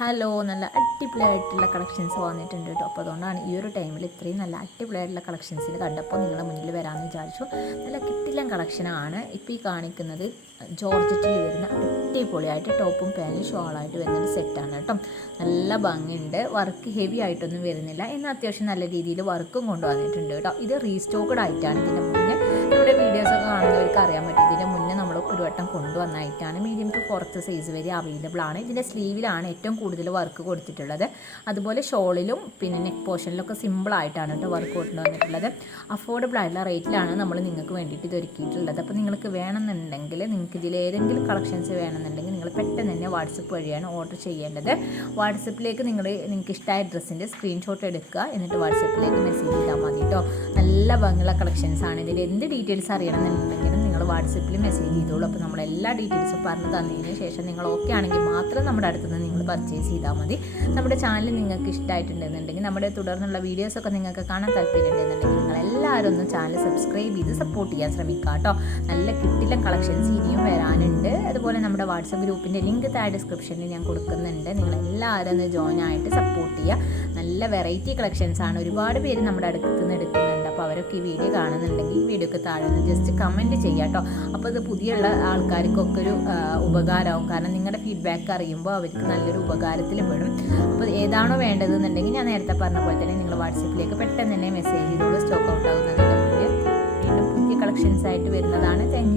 Hello നല്ല അടിപൊളിയായിട്ടുള്ള collections വന്നിട്ടുണ്ട് കേട്ടോ അപ്പോൾ അതുകൊണ്ടാണ് ഈ ഒരു ടൈമിൽ ഇത്രയും നല്ല അടിപൊളിയായിട്ടുള്ള കളക്ഷൻസിൽ കണ്ടപ്പോൾ നിങ്ങളുടെ മുന്നിൽ വരാമെന്ന് വിചാരിച്ചു. നല്ല കിട്ടില്ല കളക്ഷനാണ് ഇപ്പോൾ ഈ കാണിക്കുന്നത് ജോർജറ്റിൽ വരുന്ന അടിപൊളിയായിട്ട് ടോപ്പും പാന്റും ഷോളായിട്ട് വരുന്ന ഒരു സെറ്റാണ് കേട്ടോ നല്ല ഭംഗിയുണ്ട്. വർക്ക് ഹെവി ആയിട്ടൊന്നും വരുന്നില്ല. എന്നാൽ അത്യാവശ്യം നല്ല രീതിയിൽ വർക്കും കൊണ്ടുവന്നിട്ടുണ്ട് കേട്ടോ ഇത് റീസ്റ്റോക്കഡ് ആയിട്ടാണ് ഇതിന്റെ മുന്നേ നമ്മുടെ വീഡിയോസൊക്കെ കാണുന്നവർക്ക് അറിയാൻ പറ്റും. ഒരു വട്ടം കൊണ്ടുവന്നായിട്ടാണ് മീഡിയം ടു സൈസ് വരെ അവൈലബിൾ ആണ്. ഇതിന്റെ സ്ലീവിലാണ് ഏറ്റവും കൂടുതൽ വർക്ക് കൊടുത്തിട്ടുള്ളത്. അതുപോലെ ഷോളിലും പിന്നെ നെക്ക് പോർഷനിലൊക്കെ സിമ്പിളായിട്ടാണ് കേട്ടോ വർക്ക് കൊണ്ടുവന്നിട്ടുള്ളത്. അഫോർഡബിൾ ആയിട്ടുള്ള റേറ്റിലാണ് നമ്മൾ നിങ്ങൾക്ക് വേണ്ടിയിട്ട് ഇത് ഒരുക്കിയിട്ടുള്ളത്. അപ്പോൾ നിങ്ങൾക്ക് വേണമെന്നുണ്ടെങ്കിൽ നിങ്ങൾക്ക് ഇതിൽ ഏതെങ്കിലും കളക്ഷൻസ് വേണമെന്നുണ്ടെങ്കിൽ നിങ്ങൾ പെട്ടെന്ന് തന്നെ വാട്സപ്പ് വഴിയാണ് ഓർഡർ ചെയ്യേണ്ടത്. വാട്സപ്പിലേക്ക് നിങ്ങൾ നിങ്ങൾക്ക് ഇഷ്ടമായ ഡ്രസ്സിന്റെ സ്ക്രീൻഷോട്ട് എടുക്കുക. എന്നിട്ട് വാട്സപ്പിലേക്ക് മെസ്സേജ് ചെയ്താൽ മതി കേട്ടോ നല്ല ഭംഗിയുള്ള കളക്ഷൻസ് ആണ്. ഇതിൽ എന്ത് ഡീറ്റെയിൽസ് അറിയണമെന്നുണ്ടെങ്കിലും വാട്സപ്പിൽ മെസ്സേജ് ചെയ്തോളൂ. അപ്പോൾ നമ്മൾ എല്ലാ ഡീറ്റെയിൽസും പറഞ്ഞു തന്നതിന് ശേഷം നിങ്ങൾ ഓക്കെ ആണെങ്കിൽ മാത്രം നമ്മുടെ അടുത്ത് നിന്ന് നിങ്ങൾ പർച്ചേസ് ചെയ്താൽ മതി. നമ്മുടെ ചാനൽ നിങ്ങൾക്ക് ഇഷ്ടമായിട്ടുണ്ടെന്നുണ്ടെങ്കിൽ നമ്മുടെ തുടർന്നുള്ള വീഡിയോസൊക്കെ നിങ്ങൾക്ക് കാണാൻ താല്പര്യമുണ്ടെന്നുണ്ടെങ്കിൽ നിങ്ങൾ എല്ലാവരും ഒന്ന് ചാനൽ സബ്സ്ക്രൈബ് ചെയ്ത് സപ്പോർട്ട് ചെയ്യാൻ ശ്രമിക്കുക കേട്ടോ. നല്ല കിട്ടില്ല കളക്ഷൻസ് ഇനിയും വരാനുണ്ട്. അതുപോലെ നമ്മുടെ വാട്സപ്പ് ഗ്രൂപ്പിന്റെ ലിങ്ക് താഴെ ഡിസ്ക്രിപ്ഷനിൽ ഞാൻ കൊടുക്കുന്നുണ്ട്. നിങ്ങൾ എല്ലാവരും ഒന്ന് ജോയിൻ ആയിട്ട് സപ്പോർട്ട് ചെയ്യുക. നല്ല വെറൈറ്റി കളക്ഷൻസ് ആണ്. ഒരുപാട് പേര് നമ്മുടെ അടുത്ത് നിന്ന് എടുക്കുന്നുണ്ട്. അപ്പോൾ അവരൊക്കെ ഈ വീഡിയോ കാണുന്നുണ്ടെങ്കിൽ ഈ വീഡിയോക്ക് താഴെ നിന്ന് ജസ്റ്റ് കമന്റ് ചെയ്യാം കേട്ടോ അപ്പോൾ ഇത് പുതിയുള്ള ആൾക്കാർക്കൊക്കെ ഒരു ഉപകാരമാവും കാരണം നിങ്ങളുടെ ഫീഡ്ബാക്ക് അറിയുമ്പോൾ അവർക്ക് നല്ലൊരു ഉപകാരത്തിൽ പെടും. അപ്പോൾ ഏതാണോ വേണ്ടതെന്നുണ്ടെങ്കിൽ ഞാൻ നേരത്തെ പറഞ്ഞ പോലെ തന്നെ നിങ്ങൾ വാട്സപ്പിലേക്ക് പെട്ടെന്ന് തന്നെ മെസ്സേജ് ചെയ്തോളൂ. സ്റ്റോക്ക് ഔട്ട് ആകുന്നതിന്റെ മുന്നേ വീണ്ടും പുതിയ കളക്ഷൻസ് ആയിട്ട് വരുന്നതാണ്. താങ്ക്